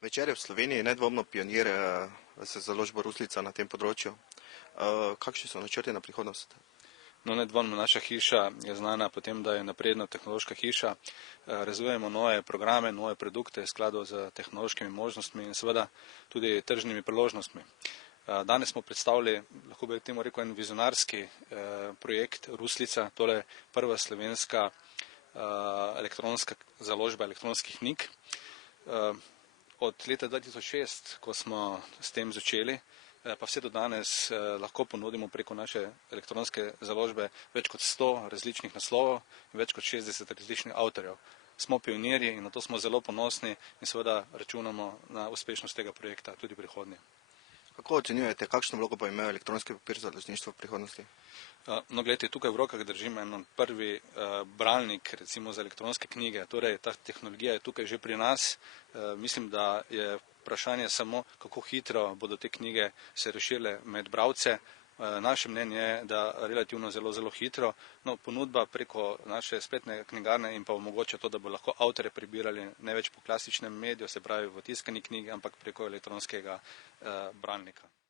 Večer je v Sloveniji nedvomno pionir za založbo Ruslica na tem področju. Kakšni so načrti na prihodnost? No, nedvomno naša hiša je znana po tem, da je napredna tehnološka hiša. Razvijamo nove programe, nove produkte v skladu z tehnološkimi možnostmi in seveda tudi tržnimi priložnostmi. Danes smo predstavili, lahko bi temu rekel, en vizionarski projekt Ruslica, tole prva slovenska elektronska založba elektronskih knjig. Od leta 2006, ko smo s tem začeli, pa vse do danes lahko ponudimo preko naše elektronske založbe več kot 100 različnih naslovov in več kot 60 različnih avtorjev. Smo pionirji in na to smo zelo ponosni in seveda računamo na uspešnost tega projekta tudi v prihodnje. Kako ocenjujete, kakšno vlogo bo imel elektronski papir za založništvo v prihodnosti? No, gledajte, tukaj v rokah držim en prvi bralnik, recimo za elektronske knjige, torej ta tehnologija je tukaj že pri nas. Mislim, da je vprašanje samo, kako hitro bodo te knjige se razširile med bralce. Naše mnenje je, da relativno zelo hitro. No, ponudba preko naše spletne knjigarne in pa omogoča to, da bo lahko avtorje prebirali ne več po klasičnem mediju, se pravi v tiskani knjigi, ampak preko elektronskega bralnika.